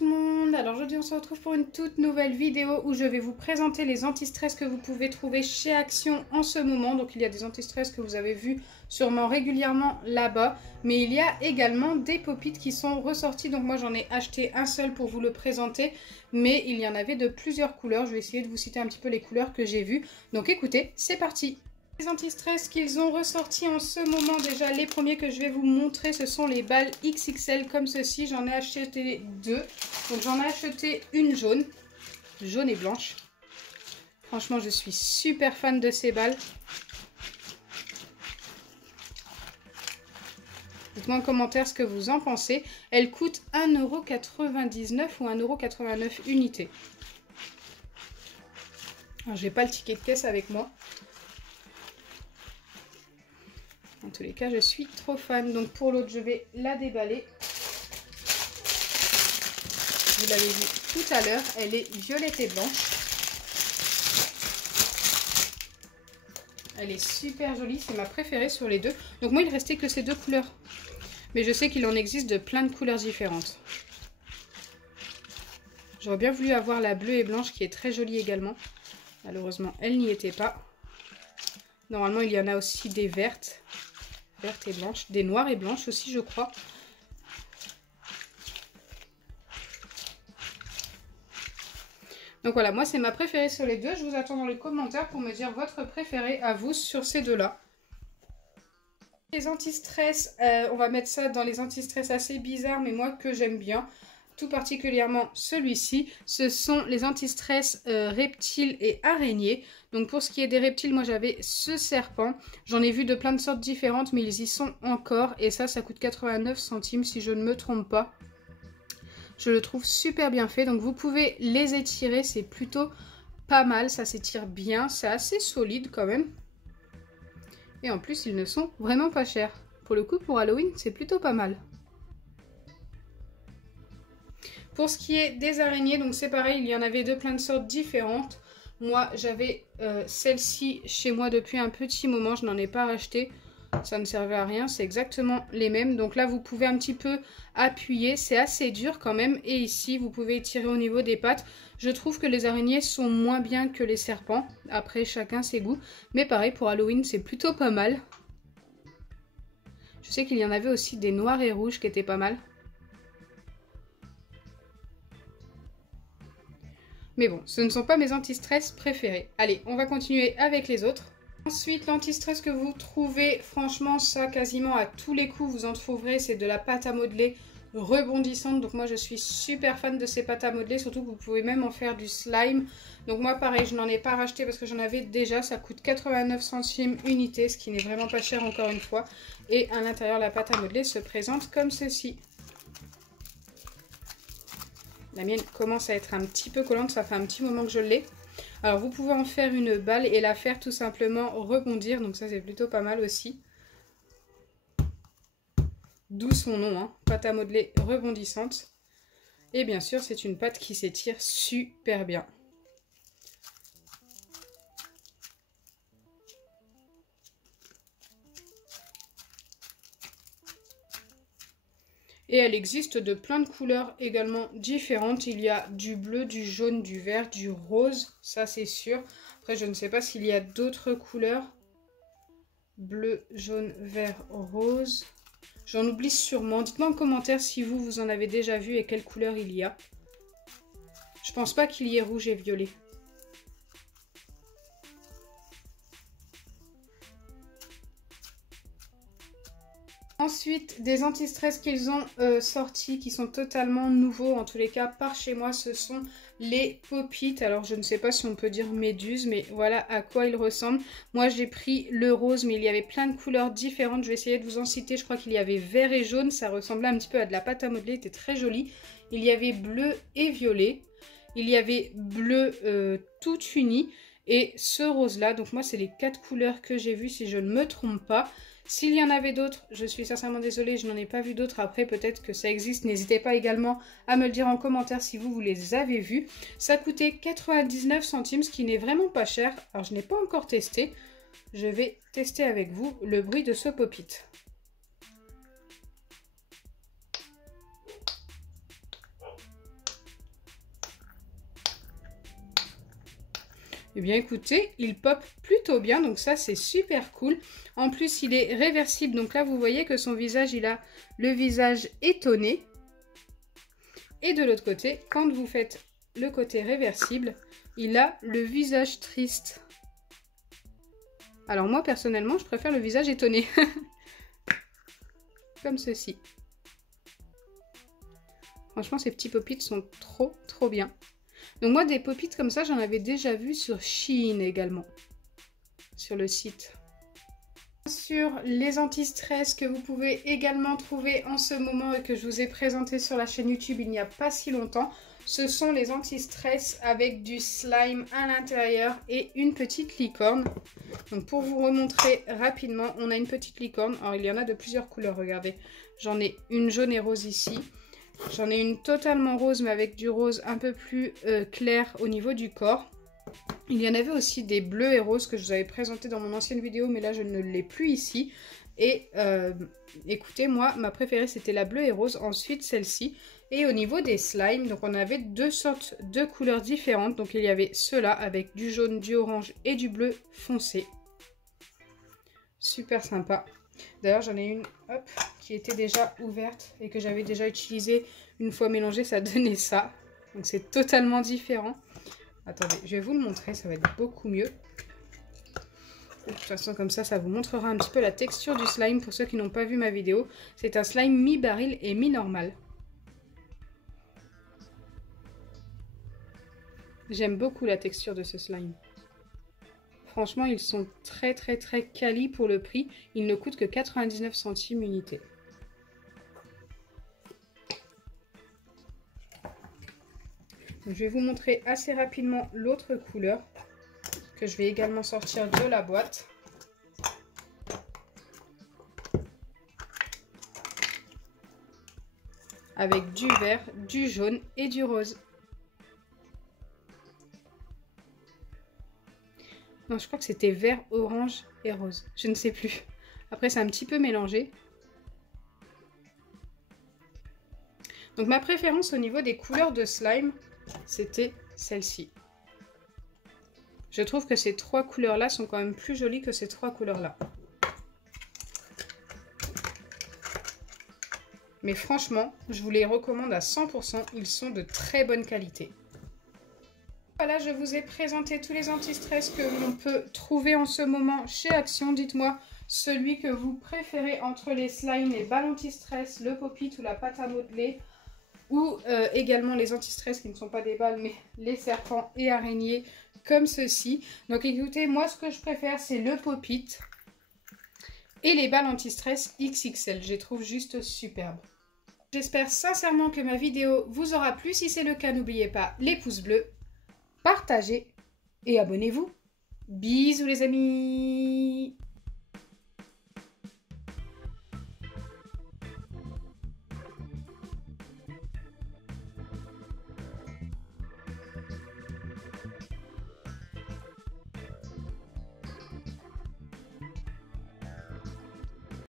tout le monde, alors aujourd'hui on se retrouve pour une toute nouvelle vidéo où je vais vous présenter les anti-stress que vous pouvez trouver chez Action en ce moment. Donc il y a des anti-stress que vous avez vus sûrement régulièrement là-bas, mais il y a également des pop-it qui sont ressortis. Donc moi j'en ai acheté un seul pour vous le présenter, mais il y en avait de plusieurs couleurs. Je vais essayer de vous citer un petit peu les couleurs que j'ai vues. Donc écoutez, c'est parti! Les anti-stress qu'ils ont ressortis en ce moment, déjà les premiers que je vais vous montrer, ce sont les balles XXL comme ceci. J'en ai acheté deux. Donc j'en ai acheté une jaune et blanche. Franchement, je suis super fan de ces balles. Dites-moi en commentaire ce que vous en pensez. Elles coûtent 1,99 € ou 1,89 € unité. Alors, je n'ai pas le ticket de caisse avec moi. En tous les cas, je suis trop fan. Donc pour l'autre, je vais la déballer. Vous l'avez vu tout à l'heure, elle est violette et blanche. Elle est super jolie, c'est ma préférée sur les deux. Donc moi, il restait que ces deux couleurs. Mais je sais qu'il en existe de plein de couleurs différentes. J'aurais bien voulu avoir la bleue et blanche qui est très jolie également. Malheureusement, elle n'y était pas. Normalement, il y en a aussi des vertes. Vertes et blanches. Des noires et blanches aussi, je crois. Donc voilà, moi c'est ma préférée sur les deux. Je vous attends dans les commentaires pour me dire votre préférée à vous sur ces deux-là. Les anti-stress, on va mettre ça dans les anti-stress assez bizarres, mais moi que j'aime bien. Tout particulièrement celui-ci, ce sont les anti-stress reptiles et araignées. Donc pour ce qui est des reptiles, moi j'avais ce serpent. J'en ai vu de plein de sortes différentes, mais ils y sont encore. Et ça coûte 89 centimes si je ne me trompe pas. Je le trouve super bien fait. Donc vous pouvez les étirer, c'est plutôt pas mal. Ça s'étire bien, c'est assez solide quand même. Et en plus, ils ne sont vraiment pas chers. Pour le coup, pour Halloween, c'est plutôt pas mal. Pour ce qui est des araignées, donc c'est pareil, il y en avait de plein de sortes différentes. Moi, j'avais celle-ci chez moi depuis un petit moment, je n'en ai pas racheté. Ça ne servait à rien, c'est exactement les mêmes. Donc là, vous pouvez un petit peu appuyer, c'est assez dur quand même. Et ici, vous pouvez étirer au niveau des pattes. Je trouve que les araignées sont moins bien que les serpents. Après, chacun ses goûts. Mais pareil, pour Halloween, c'est plutôt pas mal. Je sais qu'il y en avait aussi des noirs et rouges qui étaient pas mal. Mais bon, ce ne sont pas mes anti-stress préférés. Allez, on va continuer avec les autres. Ensuite, l'anti-stress que vous trouvez, franchement, ça quasiment à tous les coups, vous en trouverez, c'est de la pâte à modeler rebondissante. Donc moi, je suis super fan de ces pâtes à modeler, surtout que vous pouvez même en faire du slime. Donc moi, pareil, je n'en ai pas racheté parce que j'en avais déjà. Ça coûte 89 centimes unité, ce qui n'est vraiment pas cher encore une fois. Et à l'intérieur, la pâte à modeler se présente comme ceci. La mienne commence à être un petit peu collante, ça fait un petit moment que je l'ai. Alors vous pouvez en faire une balle et la faire tout simplement rebondir, donc ça c'est plutôt pas mal aussi. D'où son nom, hein, pâte à modeler rebondissante. Et bien sûr c'est une pâte qui s'étire super bien. Et elle existe de plein de couleurs également différentes. Il y a du bleu, du jaune, du vert, du rose, ça c'est sûr. Après je ne sais pas s'il y a d'autres couleurs. Bleu, jaune, vert, rose. J'en oublie sûrement. Dites-moi en commentaire si vous en avez déjà vu et quelle couleur il y a. Je pense pas qu'il y ait rouge et violet. Ensuite, des anti-stress qu'ils ont sortis, qui sont totalement nouveaux, en tous les cas par chez moi, ce sont les pop-it. Alors je ne sais pas si on peut dire méduse, mais voilà à quoi ils ressemblent. Moi j'ai pris le rose, mais il y avait plein de couleurs différentes. Je vais essayer de vous en citer, je crois qu'il y avait vert et jaune, ça ressemblait un petit peu à de la pâte à modeler, c'était très joli. Il y avait bleu et violet, il y avait bleu tout uni et ce rose là. Donc moi c'est les 4 couleurs que j'ai vues si je ne me trompe pas. S'il y en avait d'autres, je suis sincèrement désolée, je n'en ai pas vu d'autres. Après, peut-être que ça existe. N'hésitez pas également à me le dire en commentaire si vous les avez vus. Ça coûtait 99 centimes, ce qui n'est vraiment pas cher. Alors, je n'ai pas encore testé. Je vais tester avec vous le bruit de ce pop-it. Eh bien écoutez, il pop plutôt bien, donc ça c'est super cool. En plus il est réversible, donc là vous voyez que son visage, il a le visage étonné. Et de l'autre côté, quand vous faites le côté réversible, il a le visage triste. Alors moi personnellement, je préfère le visage étonné. Comme ceci. Franchement, ces petits pop-it sont trop bien. Donc moi, des pop-it comme ça, j'en avais déjà vu sur Shein également. Sur le site. Sur les anti-stress que vous pouvez également trouver en ce moment et que je vous ai présenté sur la chaîne YouTube il n'y a pas si longtemps. Ce sont les anti-stress avec du slime à l'intérieur et une petite licorne. Donc pour vous remontrer rapidement, on a une petite licorne. Alors il y en a de plusieurs couleurs, regardez. J'en ai une jaune et rose ici. J'en ai une totalement rose mais avec du rose un peu plus clair au niveau du corps. Il y en avait aussi des bleus et roses que je vous avais présenté dans mon ancienne vidéo, mais là je ne l'ai plus ici. Et écoutez, moi, ma préférée c'était la bleue et rose, ensuite celle-ci. Et au niveau des slimes, donc on avait deux sortes de couleurs différentes. Donc il y avait ceux-là avec du jaune, du orange et du bleu foncé. Super sympa. D'ailleurs j'en ai une qui était déjà ouverte et que j'avais déjà utilisée une fois mélangée, ça donnait ça. Donc c'est totalement différent. Attendez, je vais vous le montrer, ça va être beaucoup mieux. De toute façon, comme ça vous montrera un petit peu la texture du slime pour ceux qui n'ont pas vu ma vidéo. C'est un slime mi-baril et mi-normal. J'aime beaucoup la texture de ce slime. Franchement, ils sont très quali pour le prix. Ils ne coûtent que 99 centimes unité. Je vais vous montrer assez rapidement l'autre couleur que je vais également sortir de la boîte. Avec du vert, du jaune et du rose. Non, je crois que c'était vert, orange et rose. Je ne sais plus. Après, c'est un petit peu mélangé. Donc, ma préférence au niveau des couleurs de slime, c'était celle-ci. Je trouve que ces trois couleurs-là sont quand même plus jolies que ces trois couleurs-là. Mais franchement, je vous les recommande à 100%. Ils sont de très bonne qualité. Voilà, je vous ai présenté tous les anti-stress que l'on peut trouver en ce moment chez Action. Dites-moi celui que vous préférez entre les slimes, les balles anti-stress, le pop-it ou la pâte à modeler. Ou également les anti-stress qui ne sont pas des balles mais les serpents et araignées comme ceci. Donc écoutez, moi ce que je préfère c'est le pop-it et les balles anti-stress XXL. Je les trouve juste superbes. J'espère sincèrement que ma vidéo vous aura plu. Si c'est le cas, n'oubliez pas les pouces bleus, partagez et abonnez-vous. Bisous les amis!